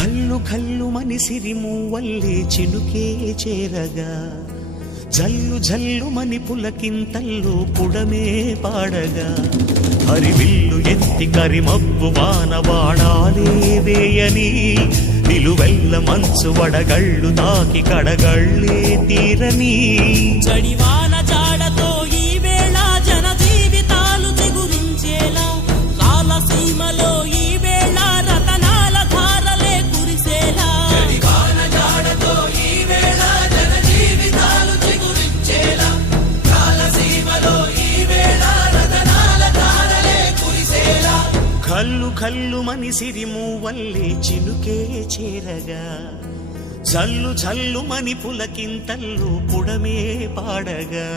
కల్లు కల్లు మని సిరిమూవల్లే చినుకే చేరగా జల్లు జల్లు మని పులకింతల్లో పుడమే పాడగా హరివిల్లు ఎత్తి కరిమబ్బు వానవాడాలే వేయని నిలువెల్ల మంచు వడగళ్ళు తాకి కడగళ్ళే తీరని చడివాన జాడతో ఈ వేళ జన జీవితాలు చిగురించేలా రాలసీమలో ఈ వేళ రతనాల ధారలే కురిసేలా చడివాన జాడతో ఈ వేళ జన జీవితాలు చిగురించేలా రాలసీమలో ఈ వేళ రతనాల ధారలే కురిసేలా కల్లు కల్లు మని సిరిమూవల్లే చినుకే చేరగా జల్లు జల్లు మని పులకింతల్లు పుడమే పాడగా